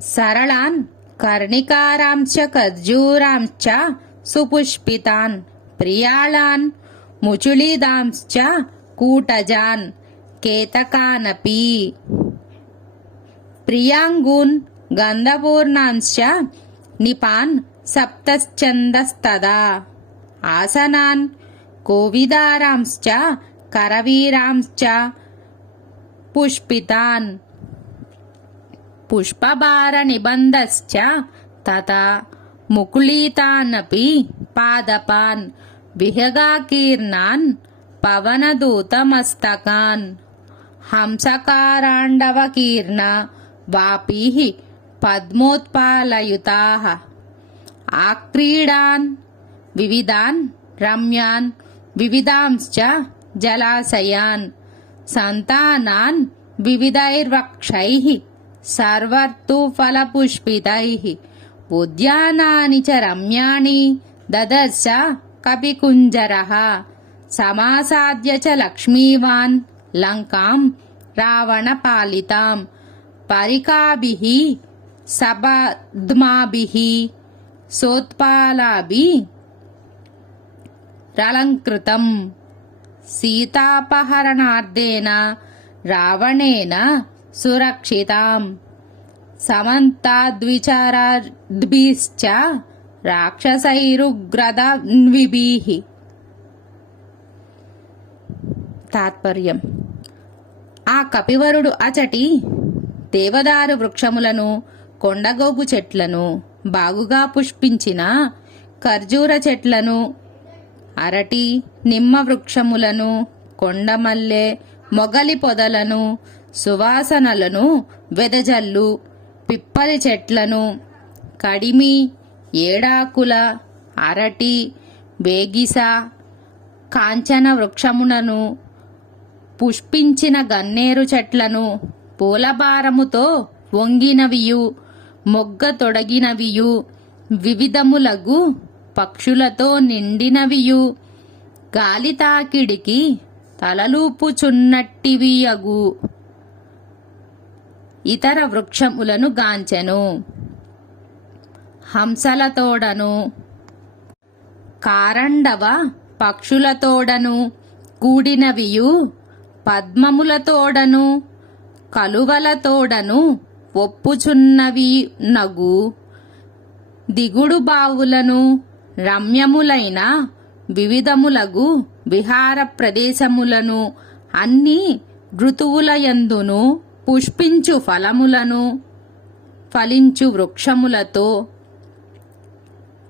సరళాన్ కర్ణికారాంశ ఖర్జూరాంశ సుపుష్పితాన్ ప్రియాళాన్ ముచుళిదాంశ్చ కూటజాన్ కేతకానపి. ప్రియాంగూన్ గంధపూర్ణాంశ Nippon సప్తఛందస్తదా. ఆసనాన్ కోవిదారాంశ్చ కరవీరాంశ్చ పుష్పితాన్. पुष्पभारनिबन्धश्च तथा मुकुलितानपि पादपान् विहगाकीर्णान् पवनदूतमस्तकान् हंसकाराण्डवकीर्ण वापीः पद्मोत्पालयुताः आक्रीडान् विविधान् रम्यान् विविधांश्च जलाशयान् सन्तानान् विविधैर्वक्षैः సర్వత్తు ఉద్యానాని చ రమ్యాణి దదర్శ కపికుంజర. సమాసాద్య చ లక్ష్మీవాన్ లంకాం రావణపాలితాం. పరికాభిः సపద్మాభిः సోత్పాలాభి రలంకృతం. సీతాపహరణార్థేన రావణేన సురక్షితాం సమంతాద్విచారాద్భిశ్చ రాక్షసైరుగ్రదన్విభిః తాత్పర్యం ఆ కపివరుడు అచటి దేవదారు వృక్షములను కొండగోగు చెట్లను బాగుగా పుష్పించిన ఖర్జూర చెట్లను అరటి నిమ్మ వృక్షములను కొండమల్లె మొగలి పొదలను సువాసనలను వెదజల్లు పిప్పలి చెట్లను కడిమి ఏడాకుల అరటి వేగిస కాంచన వృక్షమునను పుష్పించిన గన్నేరు చెట్లను పూలభారముతో వంగినవియు మొగ్గ తొడగినవియు వివిధములగు పక్షులతో నిండినవియు గాలి తాకిడికి తలలూపుచున్నట్టివియగు. ఇతర వృక్షములను గాంచెను. హంసలతోడను. కారండవ పక్షులతోడను. కూడినవియు పద్మములతోడను. కలువలతోడను ఒప్పుచున్నవి నగు. దిగుడు బావులను రమ్యములైన వివిధములగు విహార ప్రదేశములను అన్ని ఋతువులయందును పుష్పించు ఫలములను ఫలించు వృక్షములతో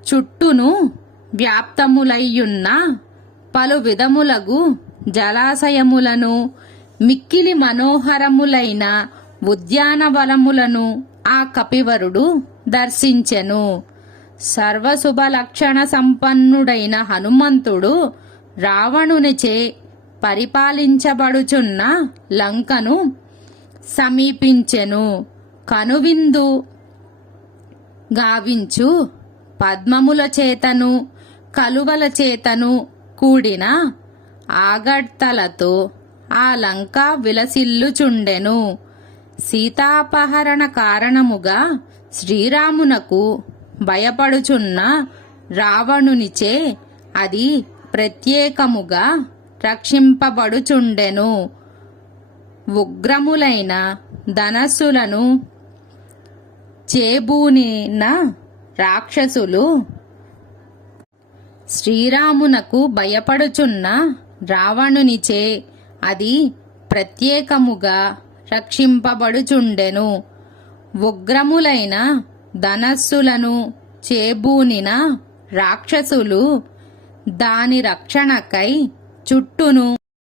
చుట్టూను వ్యాప్తములయ్యున్న పలు విధములగు జలాశయములను మిక్కిలి మనోహరములైన ఉద్యానవనములను ఆ కపివరుడు దర్శించెను. సర్వశుభ లక్షణ సంపన్నుడైన హనుమంతుడు రావణునిచే పరిపాలించబడుచున్న లంకను సమీపించెను. కనువిందు గావించు పద్మముల చేతను కలువల చేతను కూడిన ఆగడ్తలతో ఆ లంక విలసిల్లుచుండెను. సీతాపహరణ కారణముగా శ్రీరామునకు భయపడుచున్న రావణునిచే అది ప్రత్యేకముగా రక్షింపబడుచుండెను. ఉగ్రములైన ధనస్సులను చేబూనిన రాక్షసులు శ్రీరామునకు భయపడుచున్న రావణునిచే అది ప్రత్యేకముగా రక్షింపబడుచుండెను. ఉగ్రములైన ధనస్సులను చేబూనిన రాక్షసులు దాని రక్షణకై చుట్టూను